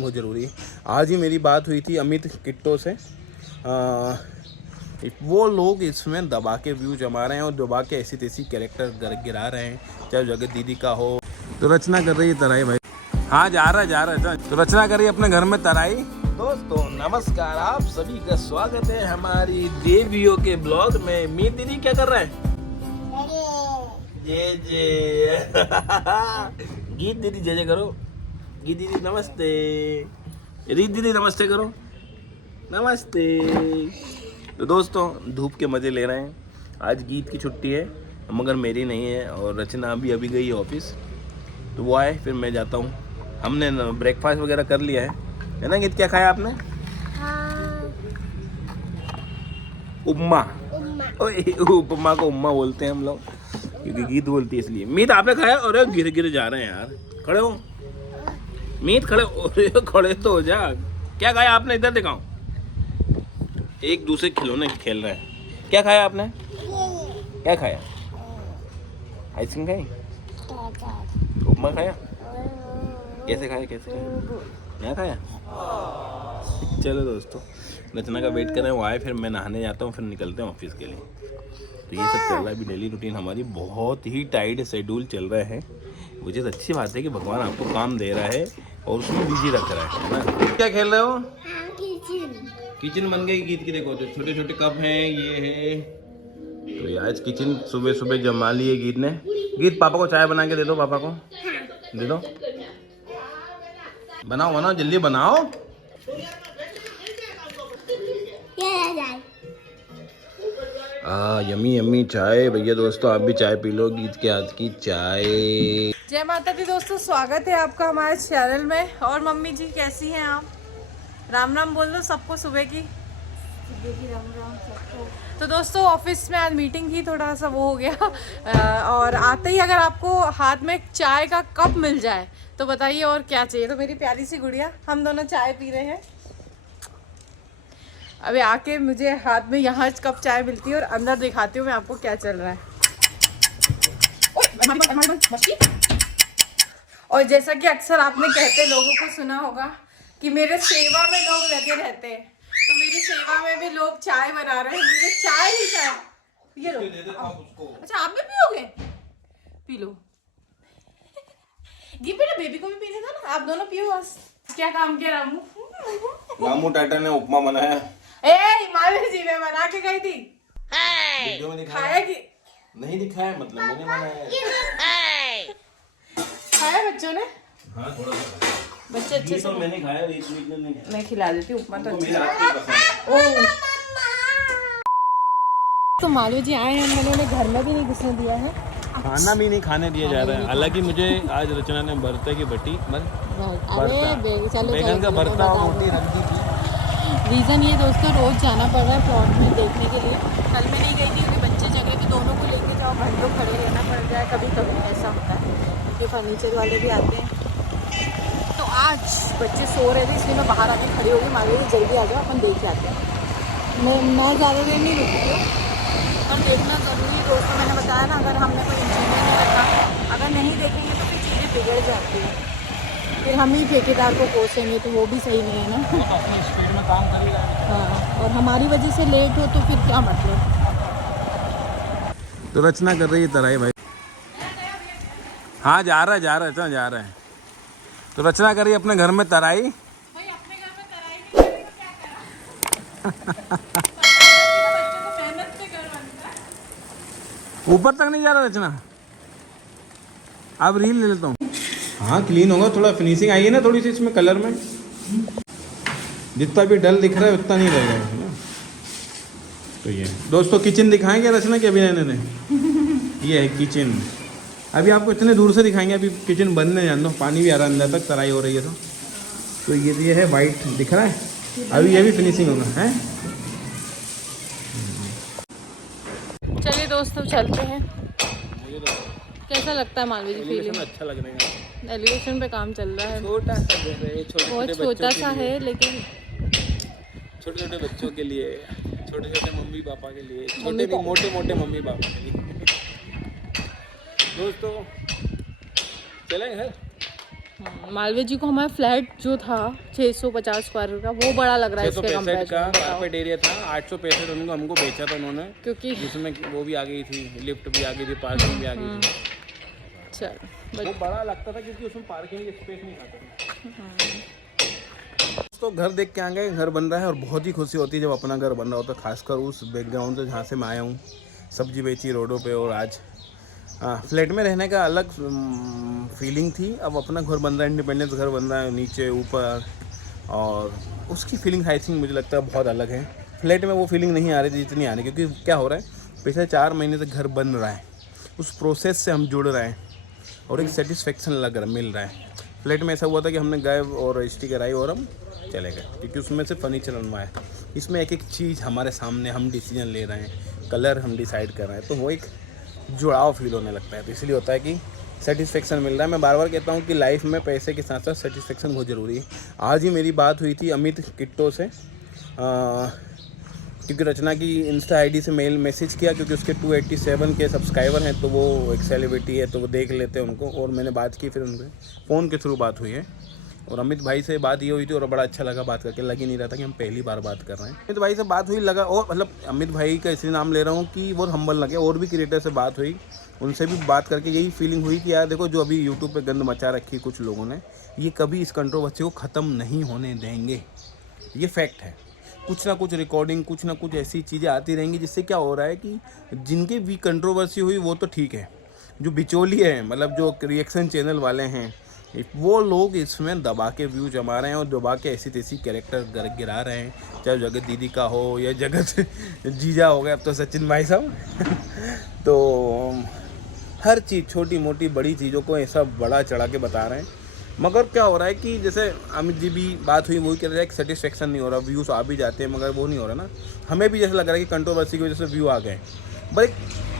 बहुत ज़रूरी है। आज ही मेरी बात हुई थी अमित किट्टो से। वो लोग इसमें दबा के व्यू जमा रहे हैं और दबा के ऐसी तैसी कैरेक्टर गिरा रहे हैं, चाहे जगत दीदी का हो। तो रचना कर रही है तराई भाई। हाँ जा रहा है। तो रचना कर रही है अपने घर में तराई। दोस्तों नमस्कार, आप सभी का स्वागत है हमारी देवियों के ब्लॉग में। मीत दीदी क्या कर रहे हैं? जे गीत दीदी जे करो। गीत दीदी नमस्ते। रीत दीदी नमस्ते करो। नमस्ते। तो दोस्तों धूप के मज़े ले रहे हैं। आज गीत की छुट्टी है मगर मेरी नहीं है, और रचना अभी गई है ऑफिस। तो वो आए फिर मैं जाता हूँ। हमने ब्रेकफास्ट वगैरह कर लिया है ना गीत? क्या खाया आपने? उपमा। उपमा को उम्मा बोलते हैं हम लोग, क्योंकि गीत बोलती है इसलिए। मीत आपने खाया? अरे गिर जा रहे हैं यार, खड़े हो मीत, खड़े हो। खड़े तो हो जा। क्या खाया आपने? इधर दिखाओ। एक दूसरे खिलौने खेल रहे हैं। क्या खाया आपने? क्या खाया? आइसक्रीम खाई? उपमा खाया? कैसे खाया? नया खाया? चलो दोस्तों, रचना का वेट कर रहे हैं, वो आए फिर मैं नहाने जाता हूँ, फिर निकलते हैं ऑफिस के लिए। तो ये सब चल रहा है अभी। डेली रूटीन हमारी बहुत ही टाइट शेड्यूल चल रहा है। वो चीज़ अच्छी बात है कि भगवान आपको काम दे रहा है और उसमें बिजी रख रहा है ना। क्या खेल रहे हो? किचन बन गई गीत की। देखो तो छोटे छोटे कप हैं, ये है। तो ये आज किचन सुबह सुबह जमा ली है गीत ने। गीत पापा को चाय बना के दे दो। पापा को दे दो। बनाओ जल्दी बनाओ। यम्मी यम्मी चाय। भैया दोस्तों आप भी चाय पी लो, गीत के हाथ की चाय। जय माता दी दोस्तों, स्वागत है आपका हमारे चैनल में। और मम्मी जी कैसी हैं आप? राम राम बोल दो सबको सुबह की राम राम सबको। तो दोस्तों ऑफिस में आज मीटिंग थी, थोड़ा सा वो हो गया। और आते ही अगर आपको हाथ में चाय का कप मिल जाए तो बताइए और क्या चाहिए। तो मेरी प्यारी सी गुड़िया, हम दोनों चाय पी रहे हैं। अभी आके मुझे हाथ में यहाँ कप चाय मिलती है और अंदर दिखाती हूँ मैं आपको क्या चल रहा है। और जैसा कि अक्सर आपने कहते लोगों को सुना होगा कि मेरे सेवा में लोग लगे रहते हैं, तो मेरी सेवा में भी लोग चाय बना रहे हैं। मुझे चाय ही चाय। ये लो। अच्छा आप भी पियोगे? P low. बेटा बेबी को भी पीने था ना, आप दोनों पियो बस। क्या काम किया रामू टाटा ने उपमा बनाया। हिमालय जी में बना के गई थी। वीडियो में खाया कि नहीं दिखाया? मतलब मैंने बनाया। खाया बच्चों ने? हाँ थोड़ा सा। बच्चे अच्छे से। मैंने खाया, नहीं। मैं खिला देती हूँ उपमा तो तो मालू जी आए हैं, मैंने घर में भी नहीं घुसने दिया है, खाना भी नहीं खाने दिया जा रहा है। हालांकि मुझे आज रचना ने भरते की बटी बैगन का भरता मोटी रख दी थी। रीज़न ये दोस्तों, रोज़ जाना पड़ रहा है प्लॉट में देखने के लिए। कल मैं नहीं गई थी क्योंकि बच्चे जगह भी दोनों को लेके जाओ, घंटों खड़े रहना पड़ जाए। कभी ऐसा होता है क्योंकि फर्नीचर वाले भी आते हैं। तो आज बच्चे सो रहे थे इसलिए मैं बाहर आके खड़ी हो गई। मांगे जल्दी आ जाओ, अपन देख आते हैं। मैं ज़्यादा देर नहीं रुकती हूँ और देखना ज़रूरी है दोस्तों। मैंने बताया ना, अगर हमने कोई इंजीनियर नहीं रखा, अगर नहीं देखेंगे तो फिर चीज़ें बिगड़ जाती हैं। फिर हम ही ठेकेदार को कोसेंगे तो वो भी सही नहीं है ना। अपनी स्पीड में काम कर ही रहा है। हाँ, और हमारी वजह से लेट हो तो फिर क्या मतलब। तो रचना कर रही है तराई भाई। हाँ जा रहा है। तो रचना करी अपने घर में तराई। भाई अपने घर में तराई नहीं करेगा क्या करा? बच्चों को मेहनत से घर बनता है। ऊपर तक नहीं जा रहा रचना। अब रील ले लेता हूँ। हाँ क्लीन होगा, थोड़ा फिनिशिंग आई है ना थोड़ी सी इसमें कलर में। जितना भी डल दिख रहा है उतना नहीं रहेगा ना। तो ये दोस्तों किचन दिखाएंगे रचना के अभी ने ये है किचन। अभी आपको इतने दूर से दिखाएंगे, अभी किचन बनने जान दो। पानी भी आ रहा है अंदर तक, तराई हो रही है। तो ये है वाइट दिख रहा है। अभी ये भी फिनिशिंग होगा है। चलिए दोस्तों चलते हैं। कैसा लगता है मालवी जी फीलिंग? अच्छा लग रहा है। एलिवेशन पे काम चल रहा है। छोटा सा घर है, बहुत छोटा सा है लेकिन छोटे छोटे बच्चों के लिए, छोटे छोटे मम्मी पापा के लिए, छोटे नहीं मोटे मोटे मम्मी पापा के लिए। दोस्तों चलें घर? मालवीय जी को हमारा फ्लैट जो था 650 स्क्वायर का वो बड़ा लग रहा है इसके 665 कंपेयर का में। कारपेट एरिया था, 865 उनको हमको बेचा था उन्होंने, क्योंकि जिसमें वो भी आ गई थी, लिफ्ट भी आ गई थी, पार्किंग भी आ गई थी। चल वो बड़ा लगता था क्योंकि उसमें पार्किंग की स्पेस नहीं था। तो घर देख के आ गए, घर बन रहा है और बहुत ही खुशी होती है जब अपना घर बन रहा होता है, खासकर उस बैकग्राउंड से जहाँ से मैं आया हूँ। सब्जी बेची रोडों पे और आज फ्लैट में रहने का अलग फीलिंग थी। अब अपना घर बन रहा है, इंडिपेंडेंस घर बन रहा है, नीचे ऊपर, और उसकी फीलिंग आई थिंक मुझे लगता है बहुत अलग है। फ्लैट में वो फीलिंग नहीं आ रही थी जितनी आ रही, क्योंकि क्या हो रहा है, पिछले 4 महीने से घर बन रहा है, उस प्रोसेस से हम जुड़ रहे हैं और एक सेटिस्फेक्शन मिल रहा है। फ्लैट में ऐसा हुआ था कि हमने गए और रजिस्ट्री कराई और हम चले गए, क्योंकि उसमें से फर्नीचर बनवाया। इसमें एक एक चीज़ हमारे सामने, हम डिसीजन ले रहे हैं, कलर हम डिसाइड कर रहे हैं, तो वो एक जुड़ाव फील होने लगता है। तो इसलिए होता है कि सेटिस्फेक्शन मिल रहा है। मैं बार बार कहता हूँ कि लाइफ में पैसे के साथ साथ सेटिस्फेक्शन बहुत ज़रूरी है। आज ही मेरी बात हुई थी अमित किट्टो से, क्योंकि रचना की इंस्टा आईडी से मैसेज किया, क्योंकि उसके 287 के सब्सक्राइबर हैं, तो वो एक सेलिब्रिटी है, तो वो देख लेते हैं उनको। और मैंने बात की, फिर उनसे फ़ोन के थ्रू बात हुई है, और अमित भाई से बात ये हुई थी और बड़ा अच्छा लगा बात करके। लग ही नहीं रहा था कि हम पहली बार बात कर रहे हैं। अमित भाई से बात हुई, लगा, और मतलब अमित भाई का इसलिए नाम ले रहा हूँ कि बहुत हम्बल लगे। और भी क्रिएटर से बात हुई, उनसे भी बात करके यही फीलिंग हुई कि यार देखो, जो अभी यूट्यूब पे गंद मचा रखी कुछ लोगों ने, ये कभी इस कंट्रोवर्सी को ख़त्म नहीं होने देंगे। ये फैक्ट है। कुछ ना कुछ रिकॉर्डिंग, कुछ ना कुछ ऐसी चीज़ें आती रहेंगी, जिससे क्या हो रहा है कि जिनके भी कंट्रोवर्सी हुई वो तो ठीक है, जो बिचौलिए हैं, मतलब जो रिएक्शन चैनल वाले हैं, वो लोग इसमें दबा के व्यू जमा रहे हैं और दबा के ऐसी तैसी कैरेक्टर गिरा रहे हैं, चाहे जगत दीदी का हो या जगत जीजा हो गया, अब तो सचिन भाई साहब तो हर चीज़, छोटी मोटी बड़ी चीज़ों को ऐसा बड़ा चढ़ा के बता रहे हैं। मगर क्या हो रहा है कि जैसे अमित जी भी बात हुई, वही कह रहे हैं कि सेटिस्फेक्शन नहीं हो रहा, व्यूज़ आ भी जाते हैं मगर वो नहीं हो रहा ना। हमें भी जैसा लग रहा है कि कंट्रोवर्सी की वजह से व्यू आ गए, बट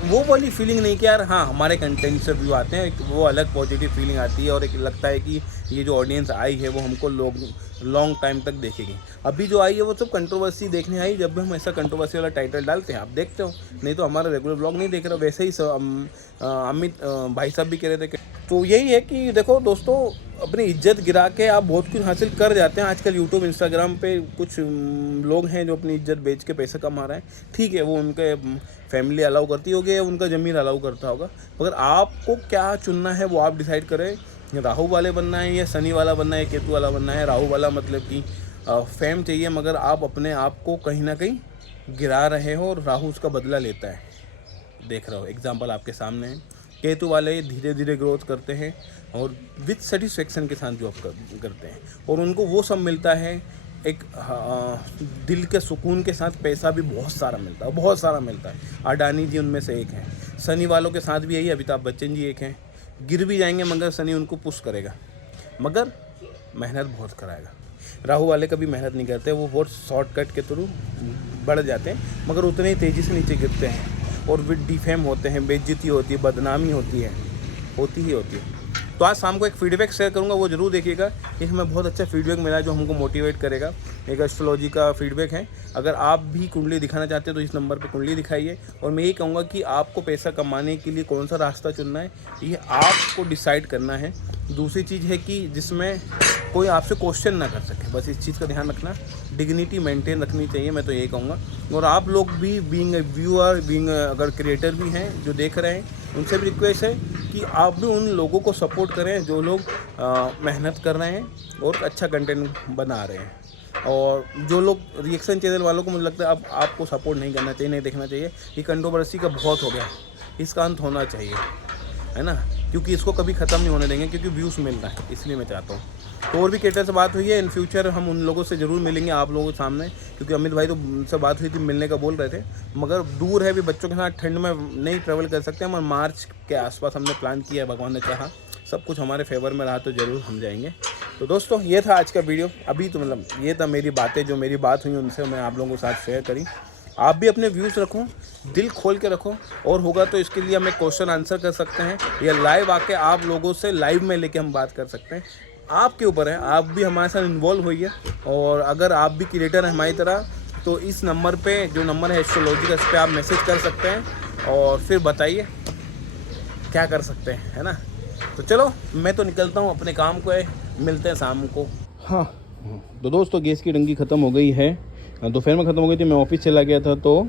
वो वाली फीलिंग नहीं कि यार हाँ हमारे कंटेंट से व्यू आते हैं, एक वो अलग पॉजिटिव फीलिंग आती है। और एक लगता है कि ये जो ऑडियंस आई है वो हमको लॉन्ग टाइम तक देखेगी। अभी जो आई है वो सब कंट्रोवर्सी देखने आई, जब भी हम ऐसा कंट्रोवर्सी वाला टाइटल डालते हैं आप देखते हो, नहीं तो हमारा रेगुलर ब्लॉग नहीं देख रहे हो। वैसे ही अमित भाई साहब भी कह रहे थे। तो यही है कि देखो दोस्तों, अपनी इज्जत गिरा के आप बहुत कुछ हासिल कर जाते हैं। आजकल यूट्यूब इंस्टाग्राम पे कुछ लोग हैं जो अपनी इज्जत बेच के पैसा कमा रहे हैं, ठीक है, वो उनके फैमिली अलाउ करती होगी या उनका ज़मीन अलाउ करता होगा, मगर आपको क्या चुनना है वो आप डिसाइड करें। राहु वाले बनना है या शनि वाला बनना है, केतु वाला बनना है। राहु वाला मतलब कि फेम चाहिए, मगर आप अपने आप को कहीं ना कहीं गिरा रहे हो और राहु उसका बदला लेता है। देख रहे हो, एग्जाम्पल आपके सामने है। केतु वाले धीरे धीरे ग्रोथ करते हैं और विथ सेटिस्फेक्शन के साथ जॉब करते हैं, और उनको वो सब मिलता है, एक दिल के सुकून के साथ। पैसा भी बहुत सारा मिलता है, बहुत सारा मिलता है। अडानी जी उनमें से एक हैं। शनि वालों के साथ भी यही, अमिताभ बच्चन जी एक हैं। गिर भी जाएंगे मगर शनि उनको पुश करेगा, मगर मेहनत बहुत कराएगा। राहु वाले कभी मेहनत नहीं करते, वो बहुत शॉर्टकट के थ्रू बढ़ जाते हैं, मगर उतने ही तेज़ी से नीचे गिरते हैं और विद डिफेम होते हैं, बेइज्जती होती है, बदनामी होती है, होती ही होती है। तो आज शाम को एक फीडबैक शेयर करूंगा, वो ज़रूर देखिएगा। एक हमें बहुत अच्छा फीडबैक मिला है जो हमको मोटिवेट करेगा। एक एस्ट्रोलॉजी का फीडबैक है। अगर आप भी कुंडली दिखाना चाहते हैं तो इस नंबर पे कुंडली दिखाइए। और मैं यही कहूँगा कि आपको पैसा कमाने के लिए कौन सा रास्ता चुनना है, ये आपको डिसाइड करना है। दूसरी चीज़ है कि जिसमें कोई आपसे क्वेश्चन ना कर सके, बस इस चीज़ का ध्यान रखना। डिग्निटी मेंटेन रखनी चाहिए, मैं तो यही कहूँगा। और आप लोग भी बीइंग व्यूअर, बीइंग अगर क्रिएटर भी हैं जो देख रहे हैं, उनसे भी रिक्वेस्ट है कि आप भी उन लोगों को सपोर्ट करें जो लोग मेहनत कर रहे हैं और अच्छा कंटेंट बना रहे हैं। और जो लोग रिएक्शन चैनल वालों को, मुझे लगता है अब आपको सपोर्ट नहीं करना चाहिए, नहीं देखना चाहिए। ये कंट्रोवर्सी का बहुत हो गया, इसका अंत होना चाहिए, है ना, क्योंकि इसको कभी ख़त्म नहीं होने देंगे, क्योंकि व्यूज़ मिल रहा है, इसलिए मैं चाहता हूँ। तो और भी क्रिएटर से बात हुई है, इन फ्यूचर हम उन लोगों से ज़रूर मिलेंगे आप लोगों के सामने, क्योंकि अमित भाई तो उनसे बात हुई थी, मिलने का बोल रहे थे, मगर दूर है, भी बच्चों के साथ ठंड में नहीं ट्रैवल कर सकते हैं। मगर मार्च के आसपास हमने प्लान किया है, भगवान ने चाहा, सब कुछ हमारे फेवर में रहा तो ज़रूर हम जाएंगे। तो दोस्तों ये था आज का वीडियो। अभी तो मतलब ये था मेरी बातें, जो मेरी बात हुई उनसे मैं आप लोगों के साथ शेयर करी। आप भी अपने व्यूज़ रखो, दिल खोल के रखो, और होगा तो इसके लिए हमें क्वेश्चन आंसर कर सकते हैं, या लाइव आके आप लोगों से लाइव में लेके हम बात कर सकते हैं। आपके ऊपर है, आप भी हमारे साथ इन्वॉल्व होइए। और अगर आप भी क्रिएटर हैं हमारी तरह, तो इस नंबर पे, जो नंबर है एस्ट्रोलॉजी का, इस पर आप मैसेज कर सकते हैं और फिर बताइए क्या कर सकते हैं, है ना। तो चलो मैं तो निकलता हूँ अपने काम को है, मिलते हैं शाम को। हाँ तो दोस्तों गैस की टंकी ख़त्म हो गई है, दोपहर में ख़त्म हो गई थी, मैं ऑफिस चला गया था तो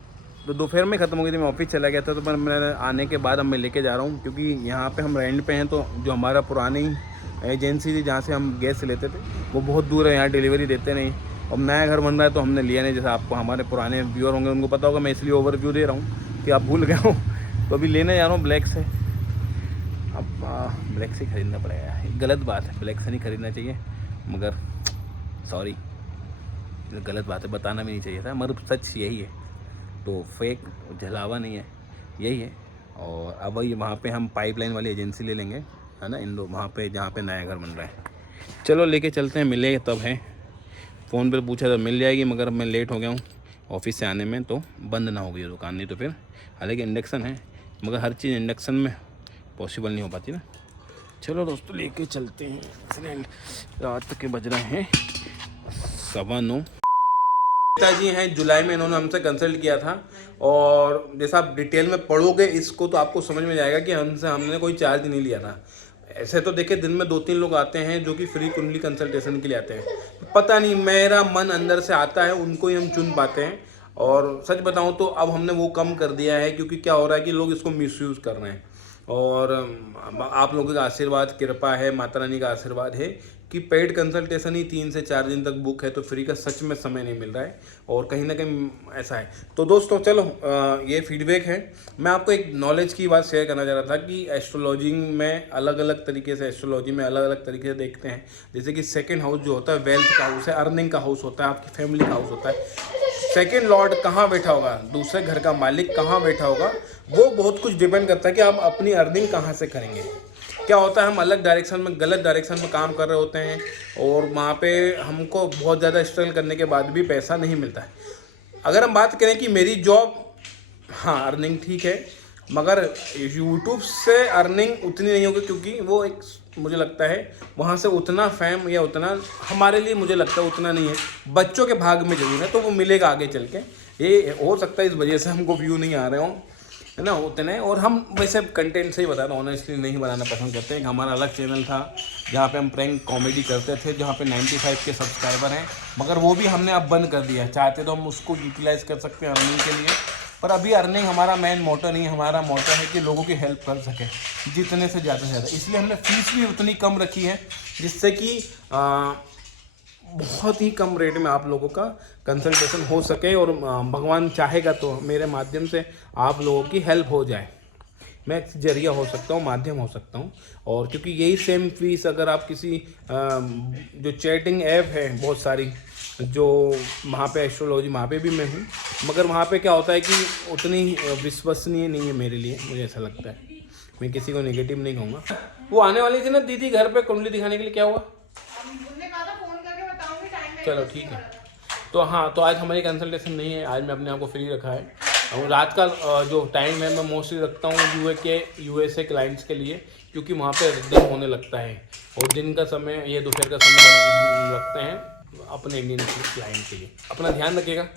दोपहर में ख़त्म हो गई थी, मैं ऑफिस चला गया था। तो मैं आने के बाद अब मैं लेके जा रहा हूँ, क्योंकि यहाँ पे हम रेंट पे हैं। तो जो हमारा पुरानी एजेंसी थी जहाँ से हम गैस लेते थे वो बहुत दूर है, यहाँ डिलीवरी देते नहीं। अब नया घर बन रहा है तो हमने लिया नहीं। जैसे आपको हमारे पुराने व्यूअर होंगे उनको पता होगा, मैं इसलिए ओवरव्यू दे रहा हूँ कि आप भूल गए हो। तो अभी लेने जा रहा हूँ ब्लैक से। अब ब्लैक से ख़रीदना पड़ेगा, गलत बात है, ब्लैक से नहीं ख़रीदना चाहिए, मगर सॉरी गलत बात है, बताना भी नहीं चाहिए था, मगर सच यही है। तो फेक झलावा नहीं है, यही है। और अब वही वहाँ पे हम पाइपलाइन वाली एजेंसी ले लेंगे, है ना, इन लोग वहाँ पे जहाँ पे नया घर बन रहा है। चलो लेके चलते हैं, मिले तब है। फ़ोन पे पूछा तो मिल जाएगी, मगर मैं लेट हो गया हूँ ऑफिस से आने में, तो बंद ना हो गई दुकान, नहीं तो फिर। हालांकि इंडक्शन है, मगर हर चीज़ इंडक्शन में पॉसिबल नहीं हो पाती ना। चलो दोस्तों लेके चलते हैं। रात के बज रहे हैं 9:15। पिताजी हैं, जुलाई में इन्होंने हमसे कंसल्ट किया था, और जैसा आप डिटेल में पढ़ोगे इसको तो आपको समझ में जाएगा कि हमने कोई चार्ज नहीं लिया था। ऐसे तो देखिए दिन में 2-3 लोग आते हैं जो कि फ्री कुंडली कंसल्टेशन के लिए आते हैं। पता नहीं मेरा मन अंदर से आता है, उनको ही हम चुन पाते हैं। और सच बताऊं तो अब हमने वो कम कर दिया है, क्योंकि क्या हो रहा है कि लोग इसको मिसयूज़ कर रहे हैं। और आप लोगों का आशीर्वाद, कृपा है, माता रानी का आशीर्वाद है कि पेड कंसल्टेशन ही 3 से 4 दिन तक बुक है, तो फ्री का सच में समय नहीं मिल रहा है, और कहीं ना कहीं ऐसा है। तो दोस्तों चलो ये फीडबैक है। मैं आपको एक नॉलेज की बात शेयर करना चाह रहा था कि एस्ट्रोलॉजी में अलग अलग तरीके से, एस्ट्रोलॉजी में अलग अलग तरीके से देखते हैं। जैसे कि सेकेंड हाउस जो होता है वेल्थ का हाउस है, अर्निंग का हाउस होता है, आपकी फैमिली का हाउस होता है। सेकेंड लॉर्ड कहाँ बैठा होगा, दूसरे घर का मालिक कहाँ बैठा होगा, वो बहुत कुछ डिपेंड करता है कि आप अपनी अर्निंग कहाँ से करेंगे। क्या होता है हम अलग डायरेक्शन में, गलत डायरेक्शन में काम कर रहे होते हैं, और वहाँ पे हमको बहुत ज़्यादा स्ट्रगल करने के बाद भी पैसा नहीं मिलता है। अगर हम बात करें कि मेरी जॉब, हाँ अर्निंग ठीक है, मगर यूट्यूब से अर्निंग उतनी नहीं होगी, क्योंकि वो एक मुझे लगता है वहाँ से उतना फैम या उतना हमारे लिए मुझे लगता है उतना नहीं है। बच्चों के भाग में जरूर है, तो वो मिलेगा आगे चल के। ये हो सकता है इस वजह से हमको व्यू नहीं आ रहे हों, है ना, उतने। और हम वैसे कंटेंट से ही बता रहे हैं, ऑनेस्टली नहीं बनाना पसंद करते हैं। हमारा अलग चैनल था जहाँ पे हम प्रैंक कॉमेडी करते थे, जहाँ पे 95 के सब्सक्राइबर हैं, मगर वो भी हमने अब बंद कर दिया। चाहते तो हम उसको यूटिलाइज़ कर सकते हैं अर्निंग के लिए, पर अभी अर्निंग हमारा मेन मोटो नहीं है। हमारा मोटो है कि लोगों की हेल्प कर सके जितने से ज़्यादा से ज़्यादा। इसलिए हमने फीस भी उतनी कम रखी है, जिससे कि बहुत ही कम रेट में आप लोगों का कंसल्टेशन हो सके, और भगवान चाहेगा तो मेरे माध्यम से आप लोगों की हेल्प हो जाए। मैं एक जरिया हो सकता हूँ, माध्यम हो सकता हूँ। और क्योंकि यही सेम फीस अगर आप किसी जो चैटिंग ऐप है बहुत सारी, जो वहाँ पे एस्ट्रोलॉजी, वहाँ पे भी मैं हूँ, मगर वहाँ पे क्या होता है कि उतनी विश्वसनीय नहीं है मेरे लिए, मुझे ऐसा लगता है। मैं किसी को नेगेटिव नहीं कहूँगा। वो आने वाली थी ना दीदी घर पे कुंडली दिखाने के लिए, क्या हुआ? चलो ठीक है। तो हाँ, तो आज हमारी कंसल्टेशन नहीं है, आज मैं अपने आप को फ्री रखा है। और रात का जो टाइम है मैं मोस्टली रखता हूँ USA क्लाइंट्स के लिए, क्योंकि वहाँ पे दिन होने लगता है, और दिन का समय, ये दोपहर का समय रखते हैं अपने इंडियन क्लाइंट के लिए। अपना ध्यान रखिएगा।